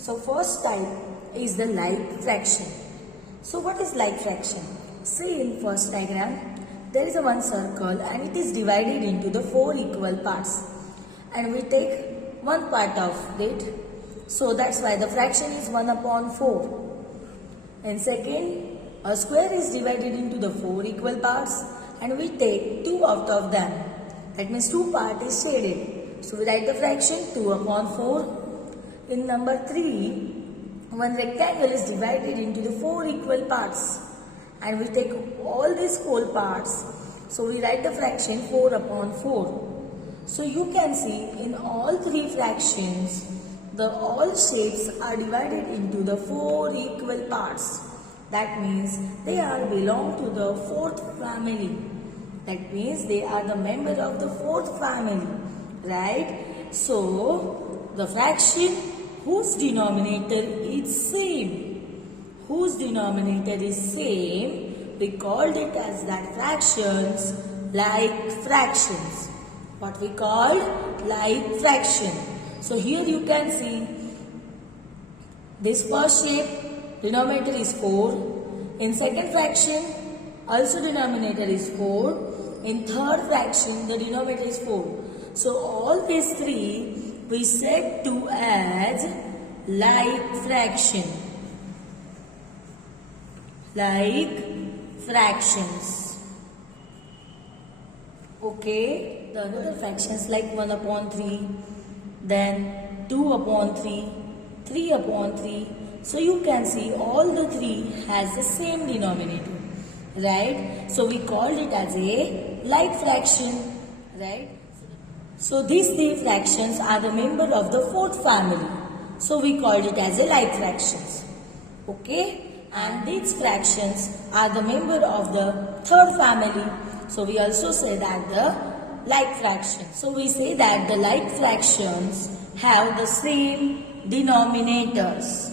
So first type is the like fraction. So what is like fraction? See in first diagram, there is a one circle and it is divided into the 4 equal parts. And we take one part of it. So that's why the fraction is 1 upon 4. And second, a square is divided into the 4 equal parts and we take 2 out of them. That means 2 part is shaded. So we write the fraction 2 upon 4. In number 3, one rectangle is divided into the 4 equal parts and we take all these 4 parts. So we write the fraction 4 upon 4. So you can see in all 3 fractions, all shapes are divided into the 4 equal parts. That means they belong to the 4th family. That means they are the member of the 4th family. Right? So the fraction whose denominator is same. Whose denominator is same, we called it as that fractions like fractions. What we called like fraction. So here you can see this first shape, denominator is 4. In second fraction, also denominator is 4. In third fraction, the denominator is 4. So all these 3 we set to as like fraction. Like fractions. Okay, the other fractions like 1 upon 3, then 2 upon 3, 3 upon 3. So you can see all the 3 has the same denominator, right? So we called it as a like fraction, right? So these 3 fractions are the member of the 4th family. So we called it as a like fractions. Okay? And these fractions are the member of the 3rd family. So we also say that the like fractions. So we say that the like fractions have the same denominators.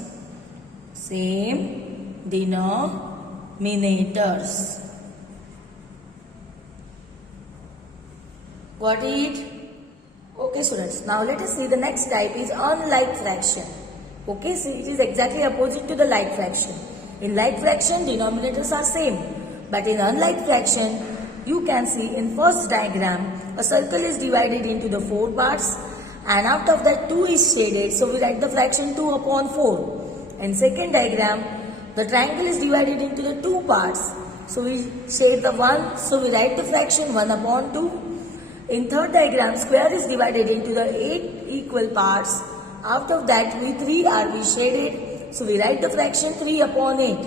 Same denominators. Got it? Okay students, now let us see the next type is unlike fraction. Okay, see it is exactly opposite to the like fraction. In like fraction, denominators are same. But in unlike fraction, you can see in first diagram, a circle is divided into the 4 parts and out of that 2 is shaded. So we write the fraction 2 upon 4. In second diagram, the triangle is divided into the 2 parts. So we shade the 1. So we write the fraction 1 upon 2. In third diagram, square is divided into the 8 equal parts. Out of that, we shaded. So we write the fraction 3 upon 8.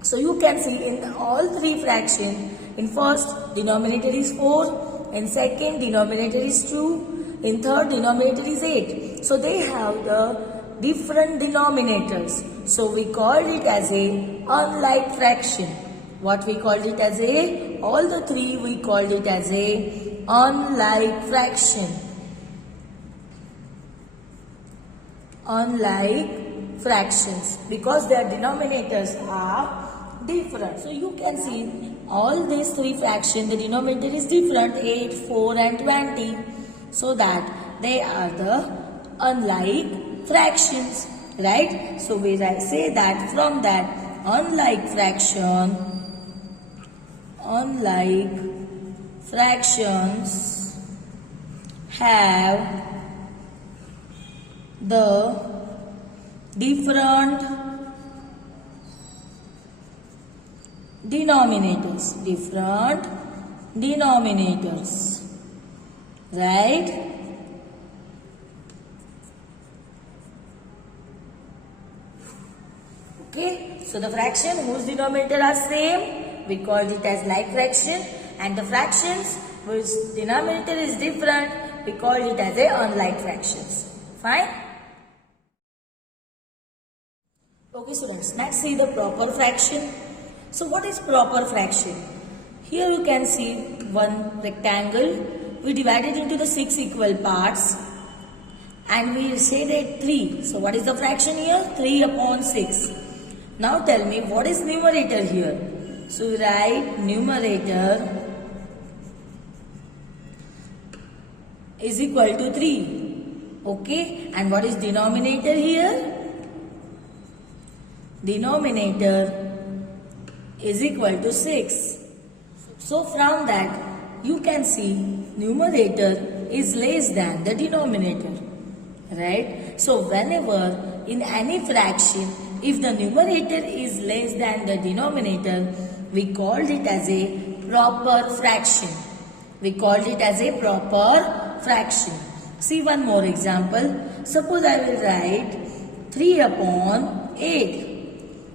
So you can see in all 3 fractions, in first denominator is 4, in second denominator is 2, in third denominator is 8. So they have the different denominators. So we called it as a unlike fraction. What we called it as a? All the 3 we called it as a unlike fraction. Unlike fractions because their denominators are different. So you can see all these 3 fractions, the denominator is different, 8, 4 and 20. So that they are the unlike fractions, right? So we say that from that unlike fractions have the different denominators, right? Okay, so the fraction whose denominator are same, we called it as like fraction, and the fractions whose denominator is different, we called it as a unlike fractions. Fine? Okay students, let's see the proper fraction. So what is proper fraction? Here you can see one rectangle. We divided into the 6 equal parts and we shaded 3. So what is the fraction here? 3 upon 6. Now tell me what is numerator here? So we write numerator is equal to 3. Okay, and what is denominator here? denominator is equal to 6. So from that you can see numerator is less than the denominator, right? So whenever in any fraction, if the numerator is less than the denominator, we called it as a proper fraction. We called it as a proper fraction. See one more example. Suppose I will write 3 upon 8.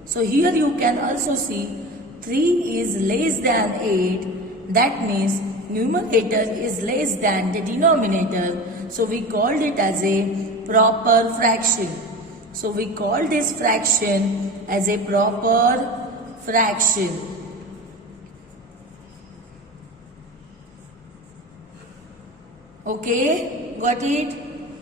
So here you can also see 3 is less than 8. That means numerator is less than the denominator. So we called it as a proper fraction. So we call this fraction as a proper fraction. Okay, got it?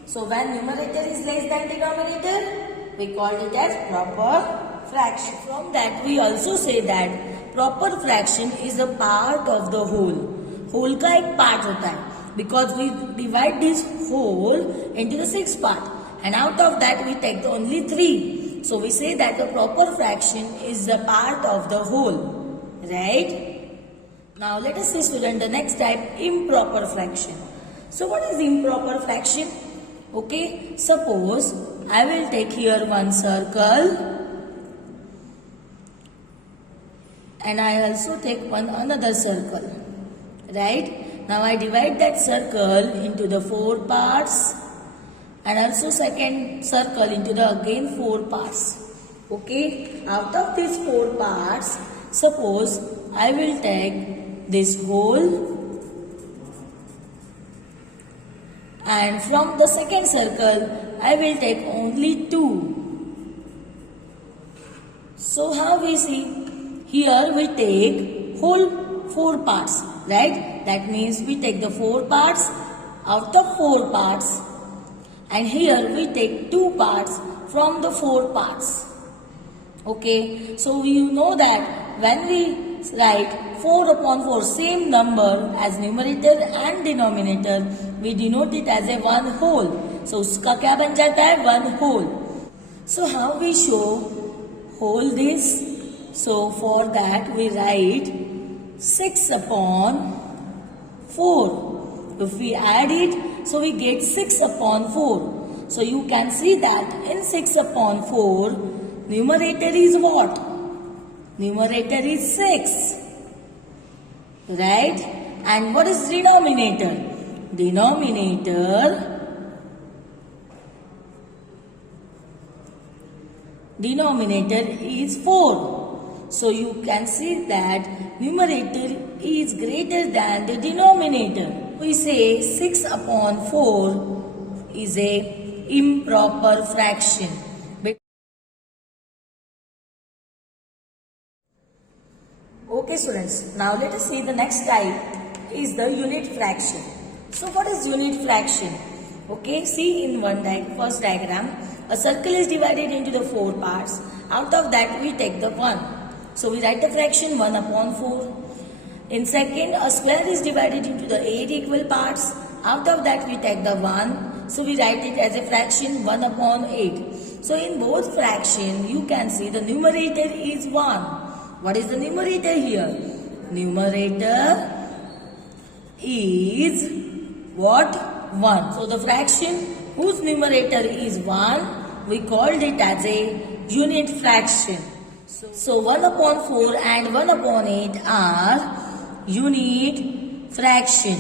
So when numerator is less than denominator, we call it as proper fraction. From that we also say that proper fraction is a part of the whole. Whole का एक part होता है, because we divide this whole into the 6 part, and out of that we take the only 3. So we say that the proper fraction is a part of the whole, right? Now let us see, student, the next type, improper fraction. So what is improper fraction? Okay, suppose I will take here one circle and I also take another circle, right? Now I divide that circle into the 4 parts and also second circle into the again 4 parts. Okay, out of these 4 parts, suppose I will take this whole, and from the second circle I will take only 2. So how we see? Here we take whole 4 parts, right? That means we take the 4 parts out of 4 parts, and here we take 2 parts from the 4 parts. Okay, so you know that when we write 4 upon 4, same number as numerator and denominator, we denote it as a one whole. So उसका क्या बन जाता है? One whole. So how we show whole this? So for that we write 6 upon 4. If we add it, so we get 6 upon 4. So you can see that in 6 upon 4, numerator is what? Numerator is 6. Right? And what is denominator? Denominator is 4. So you can see that numerator is greater than the denominator. We say 6 upon 4 is a improper fraction. Okay students, now let us see the next type is the unit fraction. So what is unit fraction? Okay, see in first diagram, a circle is divided into the 4 parts. Out of that we take the 1. So we write the fraction 1 upon 4. In second, a square is divided into the 8 equal parts. Out of that we take the 1. So we write it as a fraction 1 upon 8. So in both fraction you can see the numerator is 1. What is the numerator here? Numerator is what? 1. So the fraction whose numerator is 1, we called it as a unit fraction. So 1 upon 4 and 1 upon 8 are unit fraction.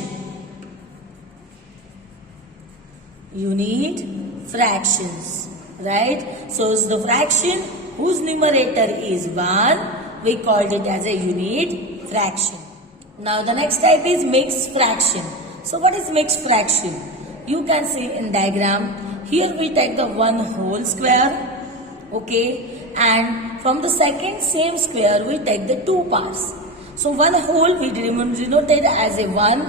Unit fractions, right? So the fraction whose numerator is 1, we called it as a unit fraction. Now the next type is mixed fraction. So what is mixed fraction? You can see in diagram, here we take the one whole square, okay, and from the second same square we take the 2 parts. So one whole we denoted as a 1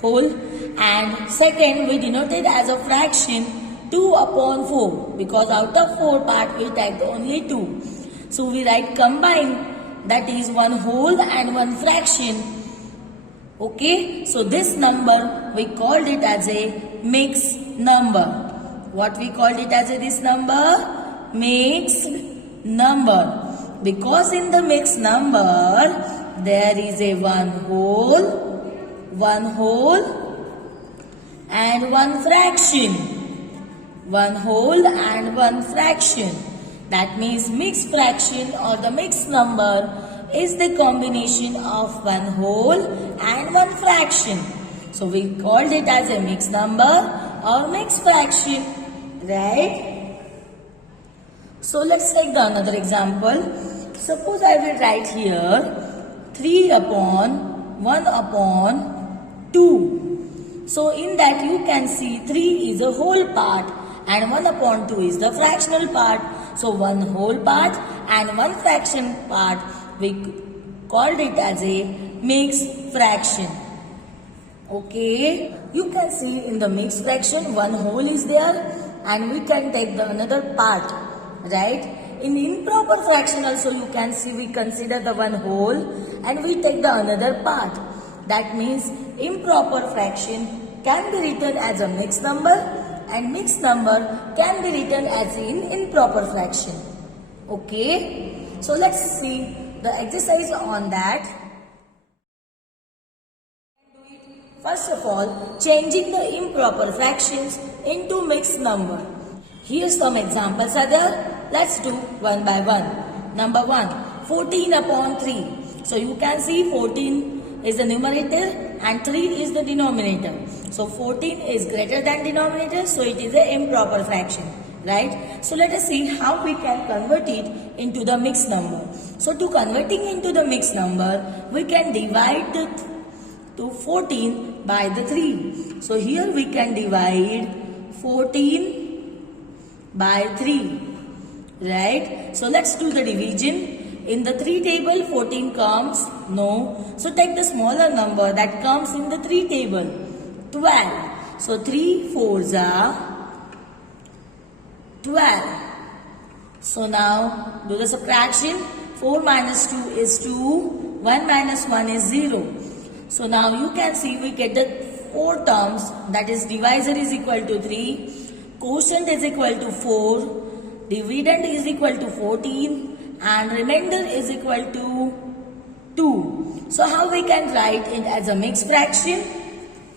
whole, and second we denoted as a fraction 2 upon 4, because out of 4 part we take only 2. So we write combined, that is 1 whole and 1 fraction. Okay, so this number we called it as a mixed number. What we called it as this number? Mixed number. Because in the mixed number, there is a one whole, and one fraction. One whole and one fraction. That means mixed fraction or the mixed number is the combination of one whole and one fraction. So we called it as a mixed number or mixed fraction, right? So let's take the another example. Suppose I will write here 3 upon 1 upon 2. So in that you can see 3 is a whole part and 1 upon 2 is the fractional part. So one whole part and one fraction part, we called it as a mixed fraction. Okay, you can see in the mixed fraction one whole is there and we can take the another part, right? In improper fraction also you can see we consider the one whole and we take the another part. That means improper fraction can be written as a mixed number and mixed number can be written as in improper fraction. Okay, so let's see the exercise on that. First of all, changing the improper fractions into mixed number. Here some examples are there. Let's do one by one. Number 1, 14 upon 3. So you can see 14 is the numerator and 3 is the denominator. So 14 is greater than denominator, so it is an improper fraction, right? So let us see how we can convert it into the mixed number. So to converting into the mixed number, we can divide the 14 by the 3. So here we can divide 14 by 3, right? So let's do the division. In the 3 table 14 comes, no. So take the smaller number that comes in the 3 table, 12. So 3 4s are 12. So now do the subtraction. 4 minus 2 is 2. 1 minus 1 is 0. So now you can see we get the 4 terms, that is divisor is equal to 3, quotient is equal to 4, dividend is equal to 14 and remainder is equal to 2. So how we can write it as a mixed fraction?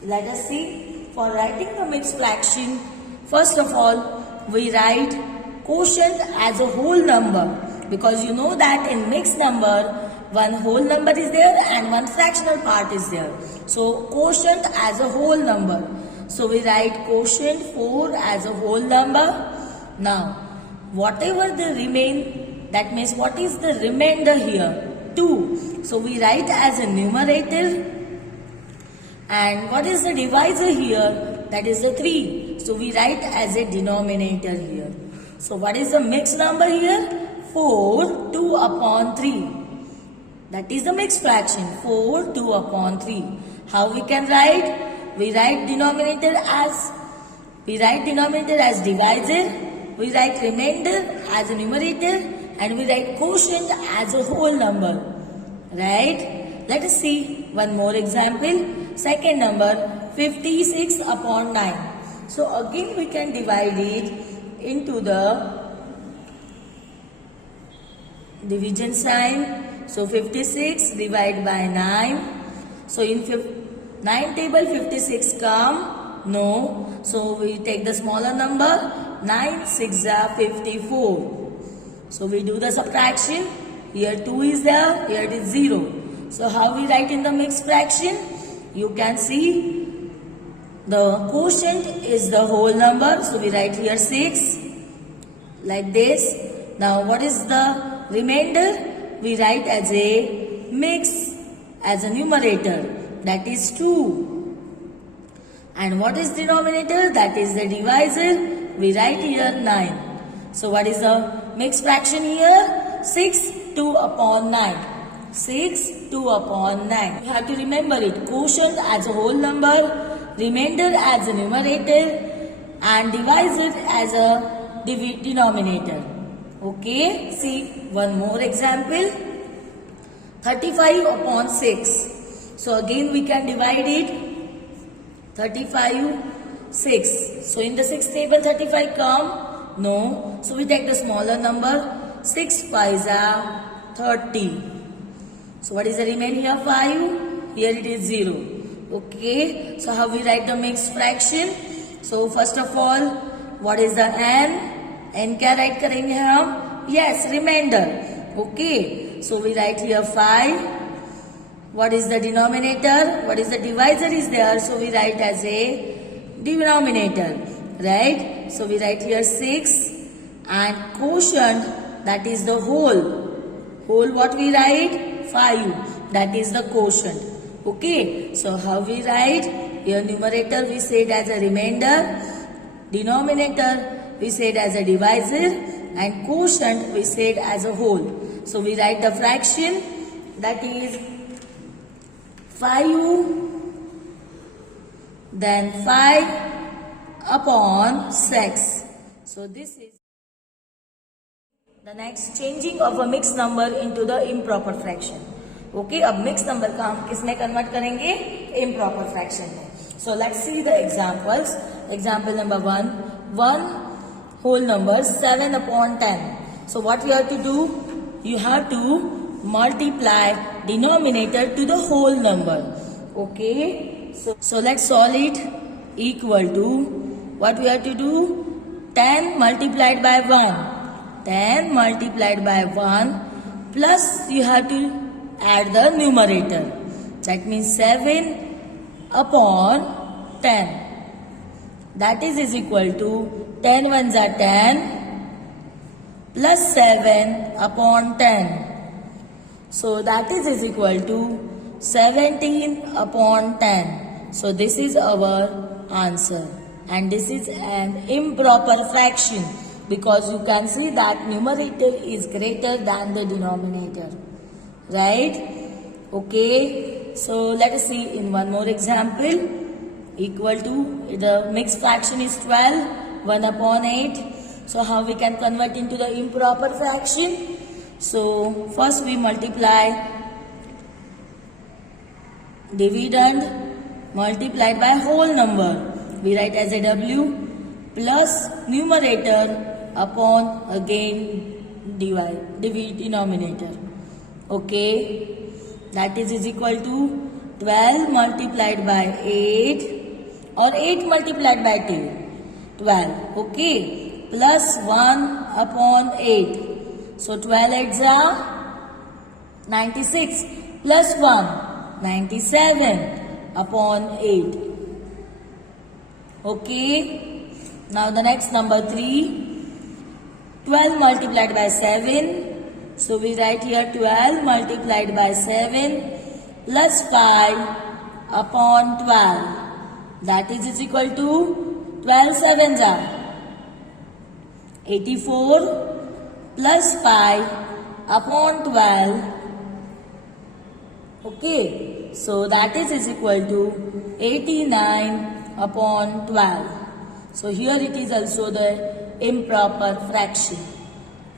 Let us see. For writing the mixed fraction, first of all we write quotient as a whole number, because you know that in mixed number one whole number is there and one fractional part is there. So quotient as a whole number. So we write quotient 4 as a whole number. Now whatever the remain, that means what is the remainder here? 2. So we write as a numerator. And what is the divisor here? That is the 3. So we write as a denominator here. So what is the mixed number here? 4 2 upon 3. That is the mixed fraction, 4 2 upon 3. How we can write? We write denominator as divisor, we write remainder as a numerator, and we write quotient as a whole number, right? Let us see one more example. Second number, 56 upon 9. So again we can divide it into the division sign. So 56 divided by 9. So in 9 table 56 come? No. So we take the smaller number. 9 6 are 54. So we do the subtraction. Here 2 is there. Here it is 0. So how we write in the mixed fraction? You can see the quotient is the whole number. So we write here 6 like this. Now what is the remainder? We write as a mix, as a numerator, that is 2. And what is denominator? That is the divisor. We write here 9. So what is the mixed fraction here? 6 2 upon 9. 6 2 upon 9. You have to remember it. Quotient as a whole number, remainder as a numerator, and divisor as a denominator. Okay, see one more example. 35 upon 6. So again we can divide it. 35, 6. So in the 6th table 35 come? No. So we take the smaller number. 6 5s are 30. So what is the remaining here? 5. Here it is 0. Okay. So how we write the mixed fraction? So first of all, what is the n? n क्या write करेंगे हम? Yes, remainder. Okay. So we write here 5. What is the denominator? What is the divisor is there? So we write as a denominator. Right? So we write here 6 and quotient, that is the whole. Whole what we write? 5. That is the quotient. Okay. So how we write? Here numerator we say it as a remainder. Denominator we say it as a divisor. And quotient we say it as a whole. So we write the fraction, that is 5, then 5 upon 6. So this is the next changing of a mixed number into the improper fraction. Okay, अब mixed number का हम किस में convert करेंगे? Improper fraction में. So let's see the examples. Example number 1. 1 whole number 7 upon 10. So what you have to do? You have to multiply denominator to the whole number. Okay. So let's solve it. Equal to, what we have to do? 10 multiplied by 1. 10 multiplied by 1 plus you have to add the numerator. That means 7 upon 10. That is equal to 10 ones are 10 plus 7 upon 10. So that is equal to 17 upon 10. So this is our answer. And this is an improper fraction because you can see that numerator is greater than the denominator. Right? Okay. So let us see in one more example. Equal to, the mixed fraction is 12, 1 upon 8. So how we can convert into the improper fraction? So first we multiply dividend multiplied by whole number. We write as a W plus numerator upon again denominator. Okay. That is equal to 12 multiplied by 8 or 8 multiplied by 2. 12. Okay. Plus 1 upon 8. So 12 8s are 96 plus 1, 97 upon 8. Okay. Now the next number 3. 12 multiplied by 7. So we write here 12 multiplied by 7 plus 5 upon 12. That is equal to 12 sevens are 84 plus 5 upon 12. Okay. So that is equal to 89 upon 12. So here it is also the improper fraction.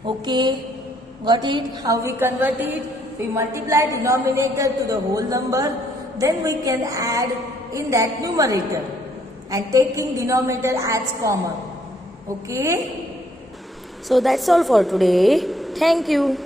Okay. Got it? How we convert it? We multiply denominator to the whole number. Then we can add in that numerator. And taking denominator as common. Okay. So that's all for today. Thank you.